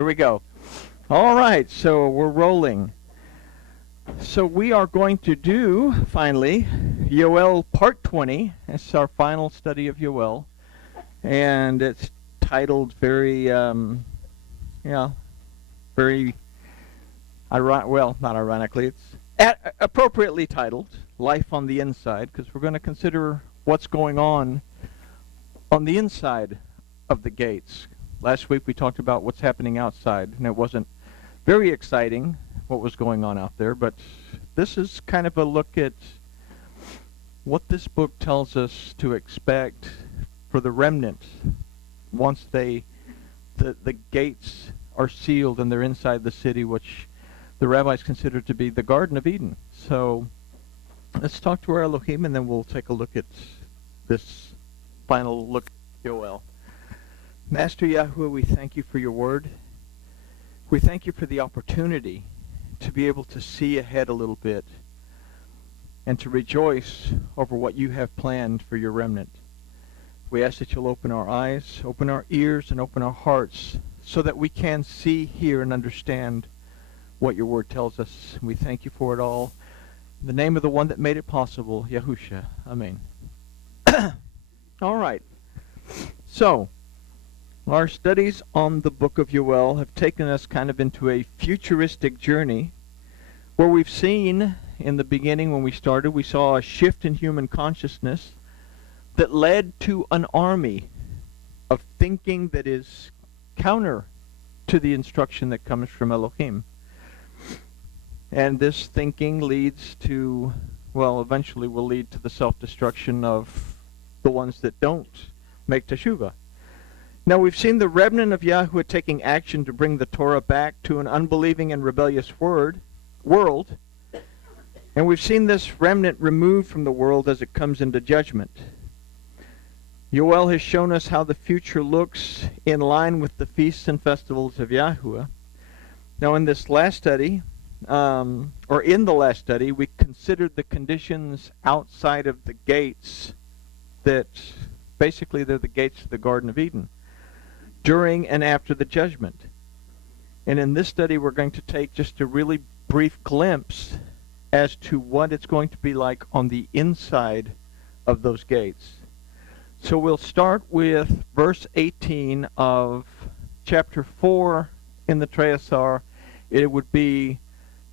Here we go. All right, so we're rolling. So we are going to do, finally, Yoel Part 20. It's our final study of Yoel. And it's titled very, very, well, not ironically, it's appropriately titled, Life on the Inside, because we're going to consider what's going on the inside of the gates. Last week we talked about what's happening outside, and it wasn't very exciting what was going on out there, but this is kind of a look at what this book tells us to expect for the remnant once the gates are sealed and they're inside the city, which the rabbis consider to be the Garden of Eden. So let's talk to our Elohim, and then we'll take a look at this final look at Yoel. Master Yahuwah, we thank you for your word. We thank you for the opportunity to be able to see ahead a little bit and to rejoice over what you have planned for your remnant. We ask that you'll open our eyes, open our ears, and open our hearts so that we can see, hear, and understand what your word tells us. We thank you for it all. In the name of the one that made it possible, Yahusha. Amen. All right. So, our studies on the book of Yoel have taken us kind of into a futuristic journey where we've seen in the beginning when we started, we saw a shift in human consciousness that led to an army of thinking that is counter to the instruction that comes from Elohim. And this thinking leads to, well, eventually will lead to the self-destruction of the ones that don't make teshuvah. Now, we've seen the remnant of Yahuwah taking action to bring the Torah back to an unbelieving and rebellious world. And we've seen this remnant removed from the world as it comes into judgment. Yoel has shown us how the future looks in line with the feasts and festivals of Yahuwah. Now, in this last study, we considered the conditions outside of the gates that basically they're the gates of the Garden of Eden, during and after the judgment. And in this study, we're going to take just a really brief glimpse as to what it's going to be like on the inside of those gates. So we'll start with verse 18 of chapter 4 in the Treasar. It would be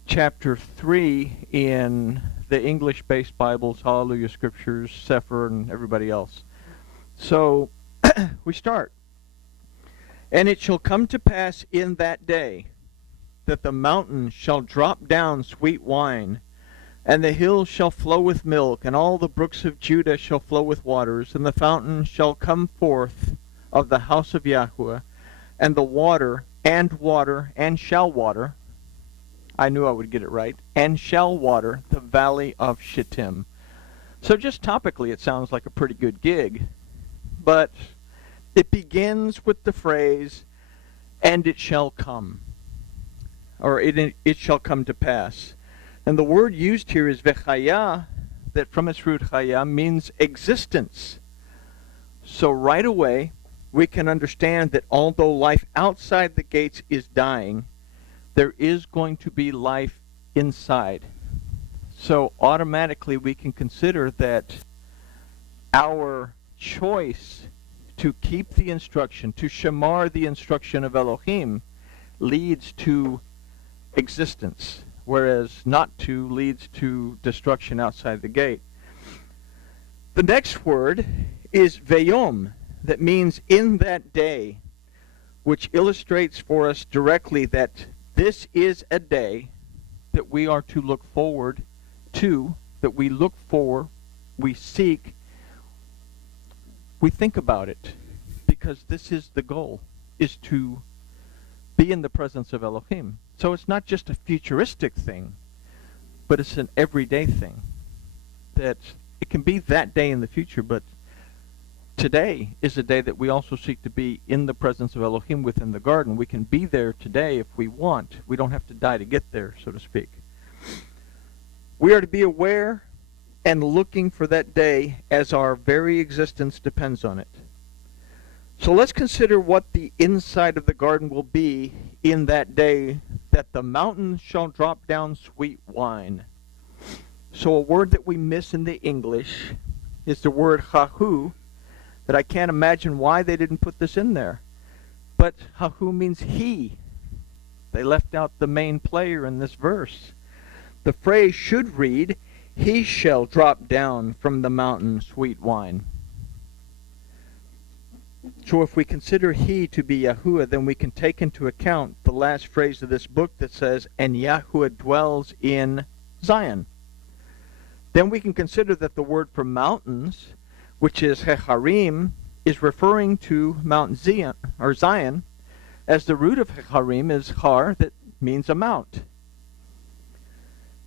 chapter 3 in the English-based Bibles, Hallelujah Scriptures, Sefer, and everybody else. So we start. And it shall come to pass in that day that the mountains shall drop down sweet wine, and the hills shall flow with milk, and all the brooks of Judah shall flow with waters, and the fountain shall come forth of the house of Yahuwah, and the water, and shall water, I knew I would get it right, and shall water the valley of Shittim. So just topically, it sounds like a pretty good gig, but it begins with the phrase, and it shall come, or it shall come to pass. And the word used here is vechaya, that from its root chaya means existence. So right away, we can understand that although life outside the gates is dying, there is going to be life inside. So automatically we can consider that our choice to keep the instruction, to shamar the instruction of Elohim, leads to existence, whereas not to leads to destruction outside the gate. The next word is vayom, that means in that day, which illustrates for us directly that this is a day that we are to look forward to, that we look for, we seek, we think about it, because this is the goal, is to be in the presence of Elohim. So it's not just a futuristic thing, but it's an everyday thing. That it can be that day in the future, but today is a day that we also seek to be in the presence of Elohim within the garden. We can be there today if we want. We don't have to die to get there, so to speak. We are to be aware and looking for that day as our very existence depends on it. So let's consider what the inside of the garden will be in that day that the mountains shall drop down sweet wine. So a word that we miss in the English is the word hahu, that I can't imagine why they didn't put this in there. But hahu means he. They left out the main player in this verse. The phrase should read, he shall drop down from the mountain sweet wine. So if we consider he to be Yahuwah, then we can take into account the last phrase of this book that says, and Yahuwah dwells in Zion. Then we can consider that the word for mountains, which is Hecharim, is referring to Mount Zion, or Zion, as the root of Hecharim is Har, that means a mount.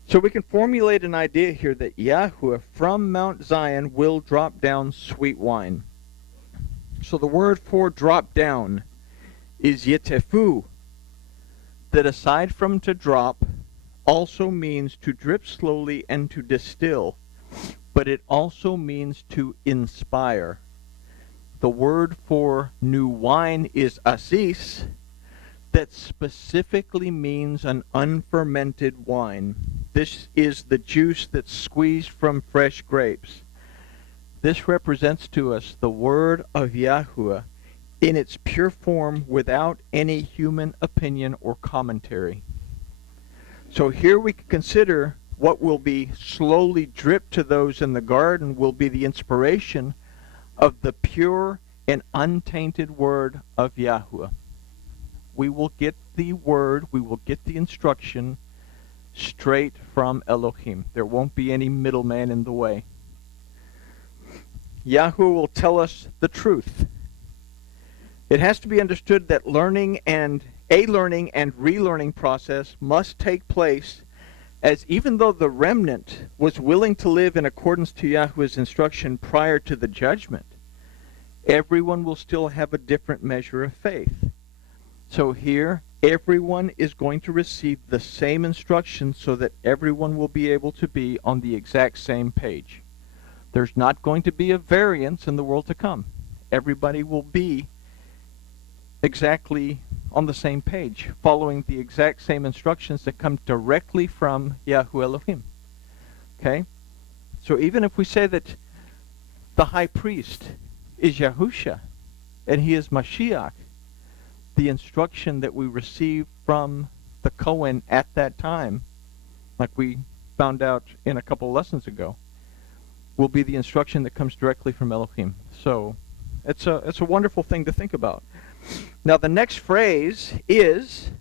So we can formulate an idea here that Yahuwah from Mount Zion will drop down sweet wine. So the word for drop down is yetefu, that aside from to drop, also means to drip slowly and to distill, but it also means to inspire. The word for new wine is asis, that specifically means an unfermented wine. This is the juice that's squeezed from fresh grapes. This represents to us the word of Yahuwah in its pure form without any human opinion or commentary. So here we can consider what will be slowly dripped to those in the garden will be the inspiration of the pure and untainted word of Yahuwah. We will get the word, we will get the instruction straight from Elohim. There won't be any middleman in the way. Yahuwah will tell us the truth. It has to be understood that learning and relearning process must take place, as even though the remnant was willing to live in accordance to Yahuwah's instruction prior to the judgment, everyone will still have a different measure of faith. So here, everyone is going to receive the same instructions so that everyone will be able to be on the exact same page. There's not going to be a variance in the world to come. Everybody will be exactly on the same page, following the exact same instructions that come directly from Yahuwah Elohim. Okay? So even if we say that the high priest is Yahusha, and he is Mashiach, the instruction that we receive from the Kohen at that time, like we found out in a couple of lessons ago, will be the instruction that comes directly from Elohim. So it's a wonderful thing to think about. Now the next phrase is,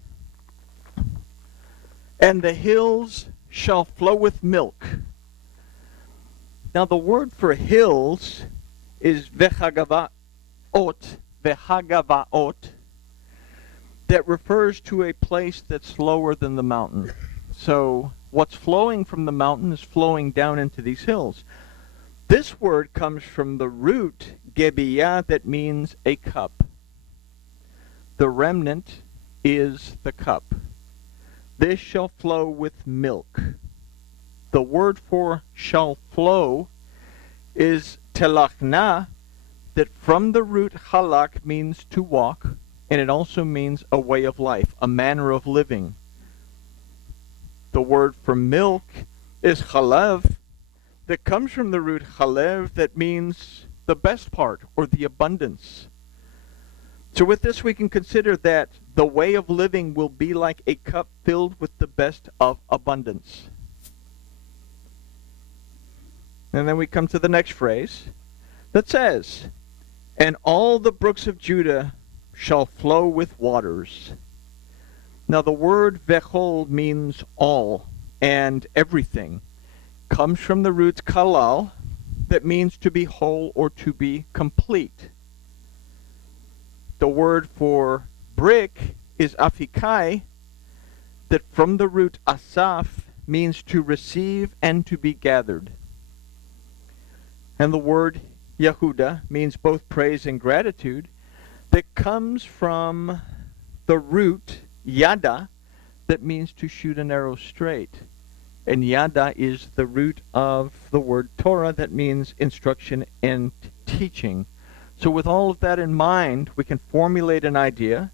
and the hills shall flow with milk. Now the word for hills is vechagavaot, that refers to a place that's lower than the mountain. So what's flowing from the mountain is flowing down into these hills. This word comes from the root gebiyah, that means a cup. The remnant is the cup. This shall flow with milk. The word for shall flow is telachna, that from the root halak means to walk, and it also means a way of life, a manner of living. The word for milk is chalev, that comes from the root chalev, that means the best part, or the abundance. So with this we can consider that the way of living will be like a cup filled with the best of abundance. And then we come to the next phrase that says, and all the brooks of Judah shall flow with waters. Now the word vechol means all and everything. Comes from the root kalal, that means to be whole or to be complete. The word for brick is afikai, that from the root asaf means to receive and to be gathered. And the word Yehuda means both praise and gratitude, that comes from the root yada, that means to shoot an arrow straight. And yada is the root of the word Torah, that means instruction and teaching. So with all of that in mind, we can formulate an idea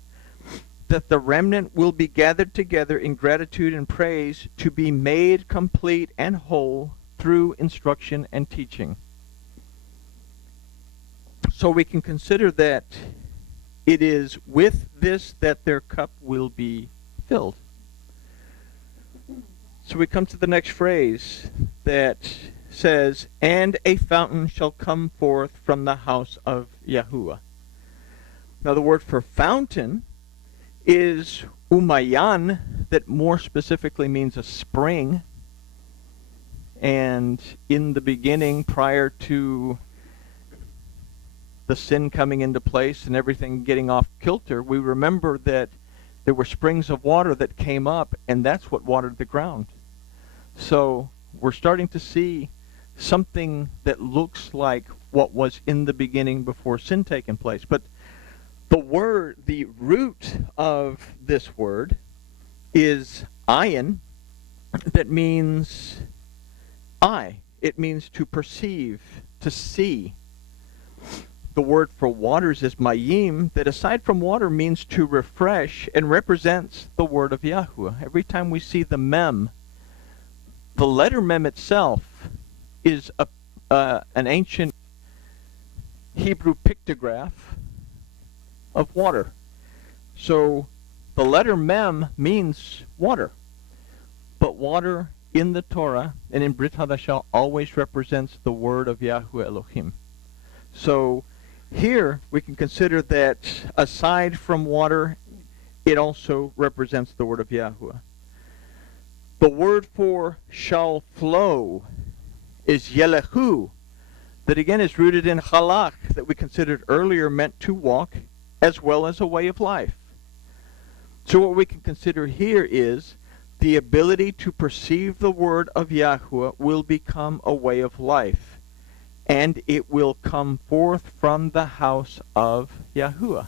that the remnant will be gathered together in gratitude and praise to be made complete and whole through instruction and teaching. So we can consider that it is with this that their cup will be filled. So we come to the next phrase that says, and a fountain shall come forth from the house of Yahuwah. Now the word for fountain is umayan, that more specifically means a spring. And in the beginning, prior to the sin coming into place and everything getting off kilter, we remember that there were springs of water that came up, and that's what watered the ground. So we're starting to see something that looks like what was in the beginning before sin taken place. But the root of this word is ayin, that means eye. It means to perceive, to see. The word for waters is mayim, that aside from water means to refresh and represents the word of Yahuwah. Every time we see the mem, the letter mem itself is an ancient Hebrew pictograph of water. So the letter mem means water. But water in the Torah and in Brit Hadashah always represents the word of Yahuwah Elohim. So here we can consider that aside from water, it also represents the word of Yahuwah. The word for shall flow is yelehu, that again is rooted in halach, that we considered earlier meant to walk as well as a way of life. So what we can consider here is the ability to perceive the word of Yahuwah will become a way of life, and it will come forth from the house of Yahuwah.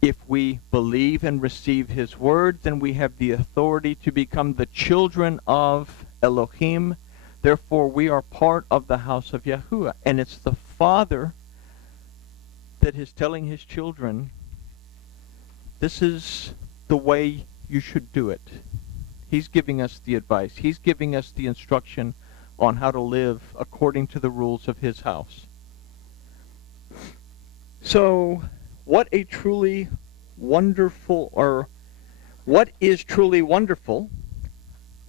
If we believe and receive his word, then we have the authority to become the children of Elohim. Therefore, we are part of the house of Yahuwah. And it's the Father that is telling his children, this is the way you should do it. He's giving us the advice. He's giving us the instruction on how to live according to the rules of his house. So, what is truly wonderful,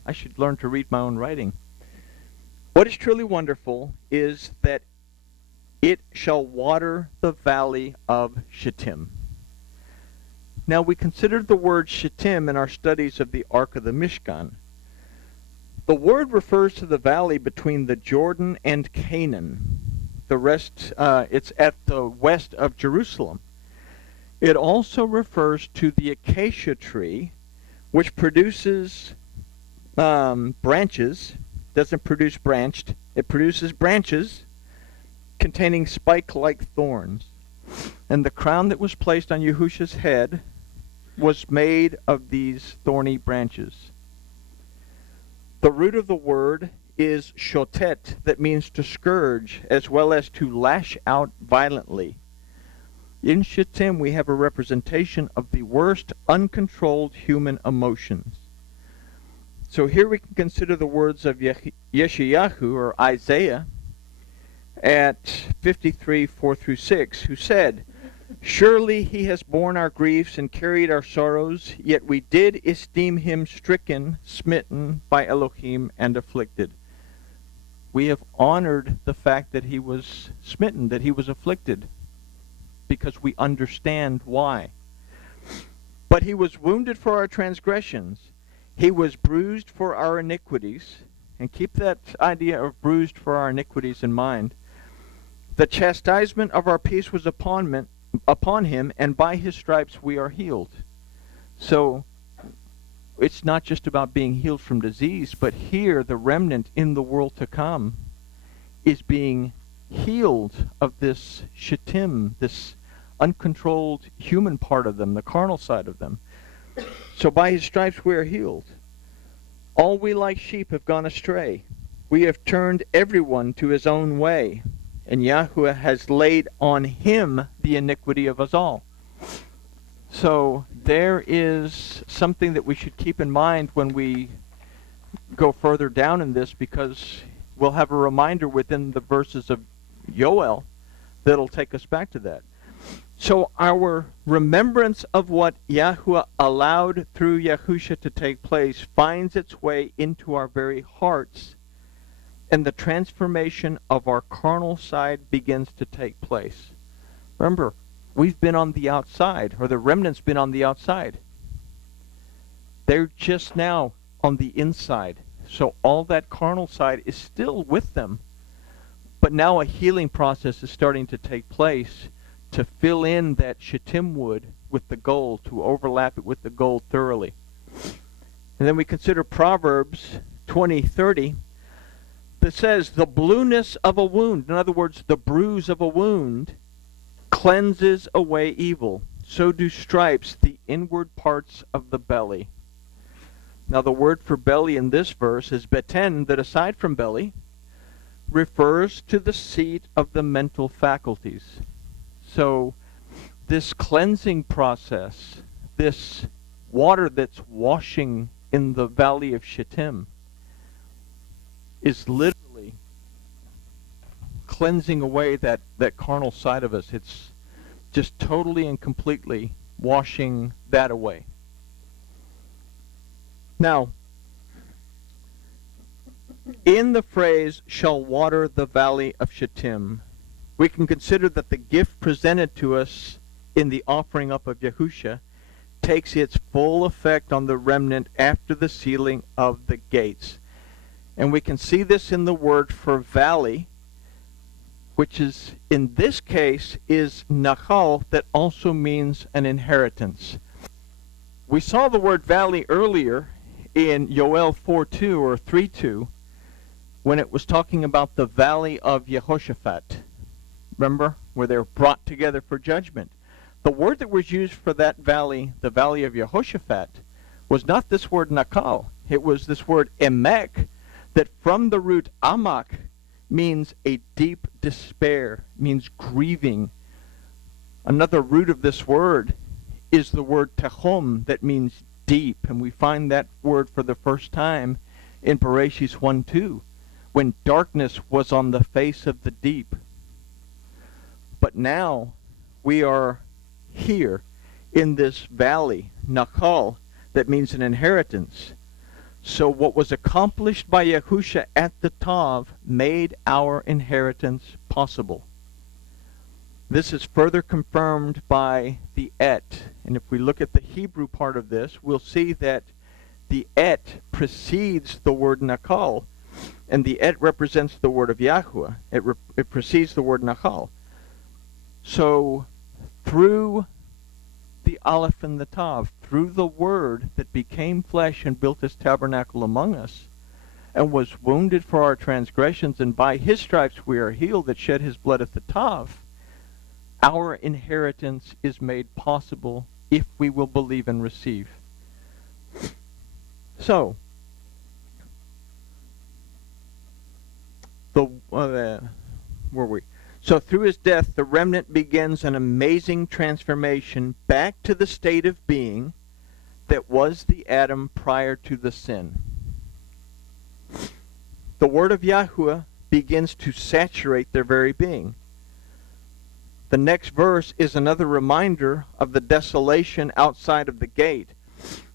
I should learn to read my own writing. What is truly wonderful is that it shall water the valley of Shittim. Now, we considered the word Shittim in our studies of the Ark of the Mishkan. The word refers to the valley between the Jordan and Canaan. The rest, it's at the west of Jerusalem. It also refers to the acacia tree, which produces branches, doesn't produce branched, it produces branches containing spike-like thorns. And the crown that was placed on Yahusha's head was made of these thorny branches. The root of the word is shotet, that means to scourge, as well as to lash out violently. In Shittim, we have a representation of the worst uncontrolled human emotions. So here we can consider the words of Yeshayahu, or Isaiah, at 53, 4 through 6, who said, surely he has borne our griefs and carried our sorrows, yet we did esteem him stricken, smitten by Elohim, and afflicted. We have honored the fact that he was smitten, that he was afflicted, because we understand why. But he was wounded for our transgressions. He was bruised for our iniquities. And keep that idea of bruised for our iniquities in mind. The chastisement of our peace was upon him, and by his stripes we are healed. So it's not just about being healed from disease, but here the remnant in the world to come is being healed of this shittim, this uncontrolled human part of them, the carnal side of them. So by his stripes we are healed. All we like sheep have gone astray. We have turned everyone to his own way, and Yahuwah has laid on him the iniquity of us all. So there is something that we should keep in mind when we go further down in this, because we'll have a reminder within the verses of Yoel that'll take us back to that. So our remembrance of what Yahuwah allowed through Yahusha to take place finds its way into our very hearts, and the transformation of our carnal side begins to take place. Remember, we've been on the outside, or the remnant's been on the outside. They're just now on the inside. So all that carnal side is still with them, but now a healing process is starting to take place to fill in that shittim wood with the gold, to overlap it with the gold thoroughly. And then we consider Proverbs 20:30 that says, the blueness of a wound, in other words, the bruise of a wound, cleanses away evil. So do stripes the inward parts of the belly. Now the word for belly in this verse is beten, that aside from belly, refers to the seat of the mental faculties. So this cleansing process, this water that's washing in the valley of Shittim, is literally cleansing away that carnal side of us. It's just totally and completely washing that away. Now, in the phrase, shall water the valley of Shittim, we can consider that the gift presented to us in the offering up of Yahusha takes its full effect on the remnant after the sealing of the gates. And we can see this in the word for valley, which is, in this case, is nachal, that also means an inheritance. We saw the word valley earlier in Yoel 4:2 or 3:2, when it was talking about the valley of Yehoshaphat. Remember, where they were brought together for judgment. The word that was used for that valley, the valley of Yehoshaphat, was not this word nakal. It was this word emek, that from the root amak means a deep despair, means grieving. Another root of this word is the word tehom, that means deep, and we find that word for the first time in Bereshis 1:2, when darkness was on the face of the deep. But now we are here in this valley, nakal, that means an inheritance. So what was accomplished by Yahusha at the Tav made our inheritance possible. This is further confirmed by the et. And if we look at the Hebrew part of this, we'll see that the et precedes the word nakal, and the et represents the word of Yahuwah. It precedes the word nachal. So through the Aleph and the Tav, through the Word that became flesh and built his tabernacle among us, and was wounded for our transgressions, and by his stripes we are healed, that shed his blood at the Tav, our inheritance is made possible if we will believe and receive. So, where were we? So through his death, the remnant begins an amazing transformation back to the state of being that was the Adam prior to the sin. The word of Yahuwah begins to saturate their very being. The next verse is another reminder of the desolation outside of the gate,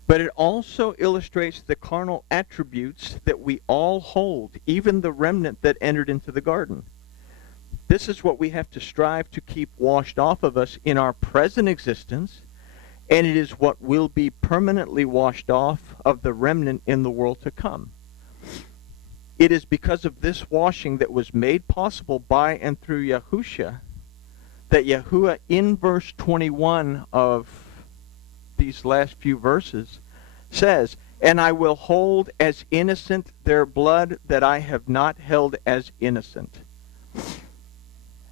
but it also illustrates the carnal attributes that we all hold, even the remnant that entered into the garden. This is what we have to strive to keep washed off of us in our present existence, and it is what will be permanently washed off of the remnant in the world to come. It is because of this washing that was made possible by and through Yahusha that Yahuwah, in verse 21 of these last few verses, says, "And I will hold as innocent their blood that I have not held as innocent."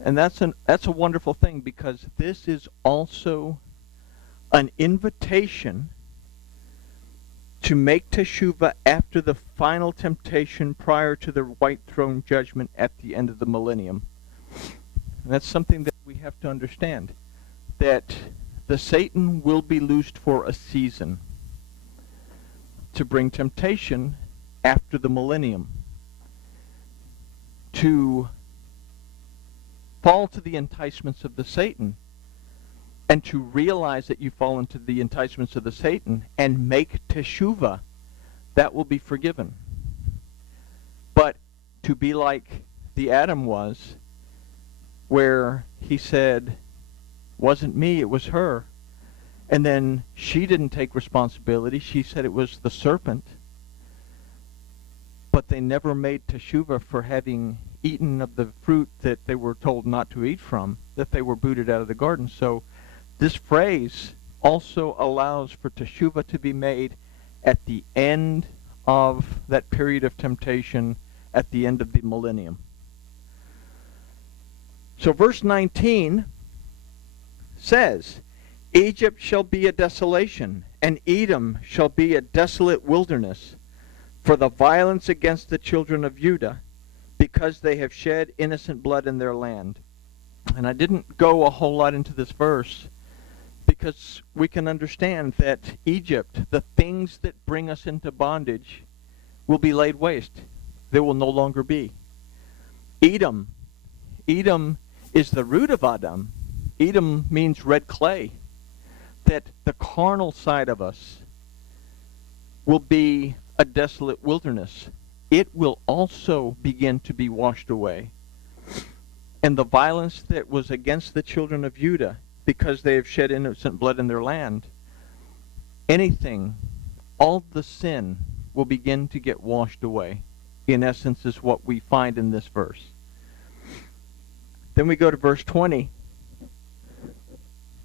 And that's a wonderful thing, because this is also an invitation to make teshuvah after the final temptation prior to the white throne judgment at the end of the millennium. And that's something that we have to understand, that the Satan will be loosed for a season to bring temptation after the millennium, to fall to the enticements of the Satan, and to realize that you fall into the enticements of the Satan and make teshuvah, that will be forgiven. But to be like the Adam was, where he said, wasn't me, it was her, and then she didn't take responsibility, she said it was the serpent, but they never made teshuvah for having eaten of the fruit that they were told not to eat from, that they were booted out of the garden. So this phrase also allows for teshuvah to be made at the end of that period of temptation, at the end of the millennium. So verse 19 says, Egypt shall be a desolation, and Edom shall be a desolate wilderness, for the violence against the children of Judah, because they have shed innocent blood in their land. And I didn't go a whole lot into this verse, because we can understand that Egypt, the things that bring us into bondage, will be laid waste. They will no longer be. Edom is the root of Adam. Edom means red clay. That the carnal side of us will be a desolate wilderness. It will also begin to be washed away. And the violence that was against the children of Judah, because they have shed innocent blood in their land, all the sin will begin to get washed away. In essence, is what we find in this verse. Then we go to verse 20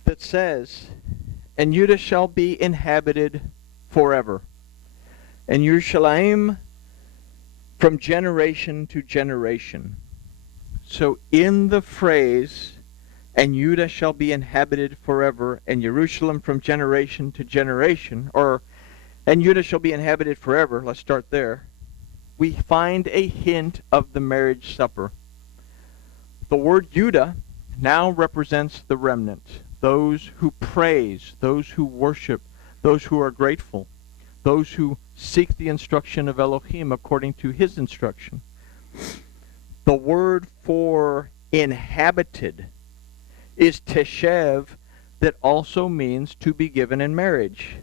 that says, And Judah shall be inhabited forever, and Yerushalayim from generation to generation. So in the phrase, and Judah shall be inhabited forever, and Jerusalem from generation to generation, or and Judah shall be inhabited forever, let's start there, we find a hint of the marriage supper. The word Judah now represents the remnant, those who praise, those who worship, those who are grateful, those who seek the instruction of Elohim according to his instruction. The word for inhabited is teshev, that also means to be given in marriage.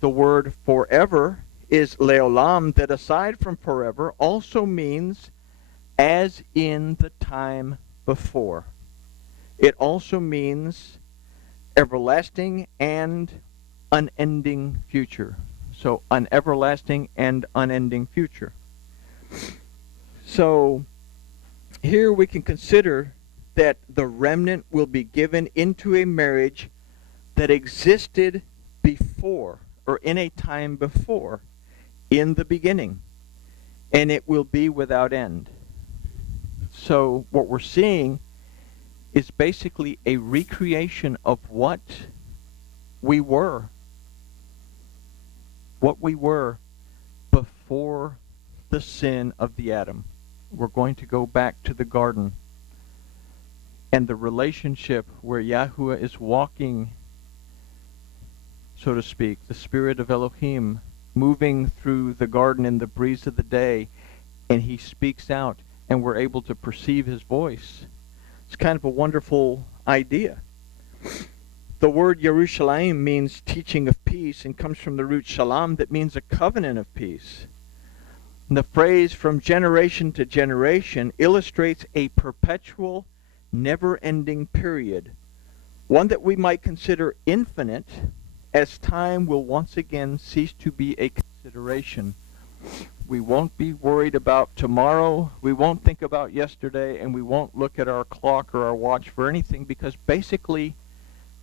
The word forever is leolam, that aside from forever also means as in the time before. It also means everlasting and unending future. So an everlasting and unending future. So here we can consider that the remnant will be given into a marriage that existed before, or in a time before, in the beginning, and it will be without end. So what we're seeing is basically a recreation of what we were before the sin of the Adam. We're going to go back to the garden and the relationship where Yahuwah is walking, so to speak, the Spirit of Elohim moving through the garden in the breeze of the day, and he speaks out and we're able to perceive his voice. It's kind of a wonderful idea. The word Yerushalayim means teaching of peace and comes from the root shalom, that means a covenant of peace. And the phrase from generation to generation illustrates a perpetual, never-ending period, one that we might consider infinite, as time will once again cease to be a consideration. We won't be worried about tomorrow, we won't think about yesterday, and we won't look at our clock or our watch for anything, because basically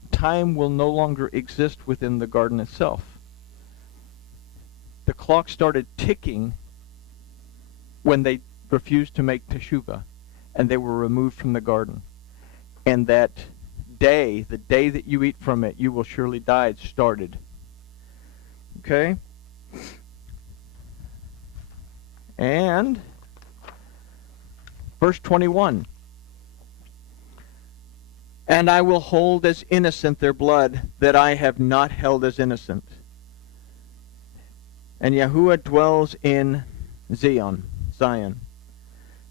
time will no longer exist within the garden itself. The clock started ticking when they refused to make teshuvah, and they were removed from the garden. And that day, the day that you eat from it, you will surely die, it started. Okay? And verse 21. And I will hold as innocent their blood that I have not held as innocent. And Yahuwah dwells in Zion.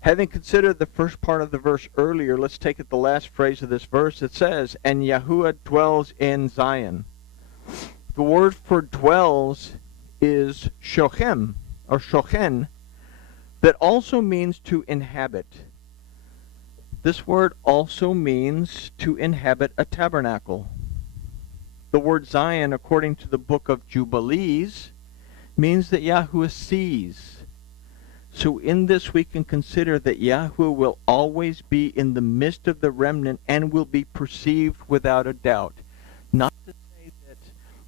Having considered the first part of the verse earlier, let's take it the last phrase of this verse. It says, and Yahuwah dwells in Zion. The word for dwells is shochem, or shochen, that also means to inhabit. This word also means to inhabit a tabernacle. The word Zion, according to the book of Jubilees, means that Yahuwah sees. So in this we can consider that Yahuwah will always be in the midst of the remnant and will be perceived without a doubt. Not to say that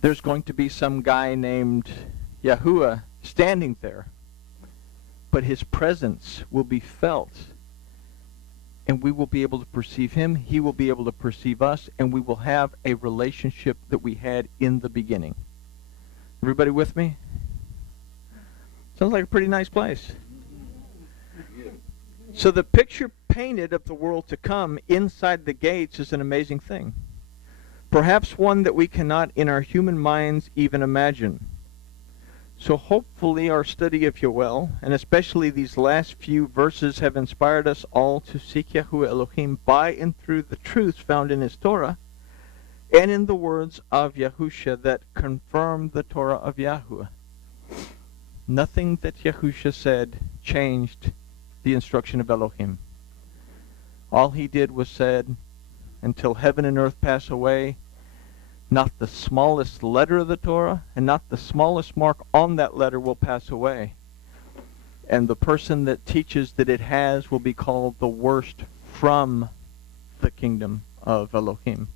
there's going to be some guy named Yahuwah standing there, but his presence will be felt, and we will be able to perceive him, he will be able to perceive us, and we will have a relationship that we had in the beginning. Everybody with me? Sounds like a pretty nice place. So the picture painted of the world to come inside the gates is an amazing thing. Perhaps one that we cannot in our human minds even imagine. So hopefully our study of Yoel, and especially these last few verses, have inspired us all to seek Yahuwah Elohim by and through the truths found in his Torah and in the words of Yahusha that confirm the Torah of Yahuwah. Nothing that Yahusha said changed the instruction of Elohim. All he did was said, until heaven and earth pass away, not the smallest letter of the Torah and not the smallest mark on that letter will pass away. And the person that teaches that it has will be called the worst from the kingdom of Elohim.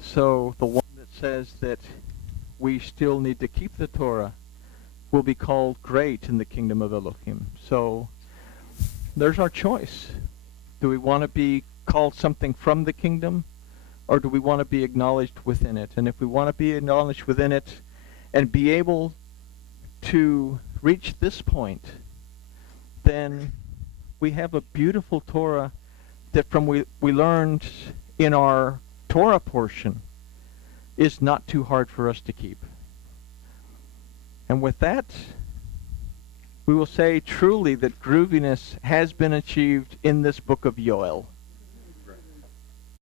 So the one that says that we still need to keep the Torah will be called great in the kingdom of Elohim. So there's our choice. Do we want to be called something from the kingdom, or do we want to be acknowledged within it? And if we want to be acknowledged within it and be able to reach this point, then we have a beautiful Torah that from we learned in our Torah portion is not too hard for us to keep. And with that, we will say truly that grooviness has been achieved in this book of Yoel.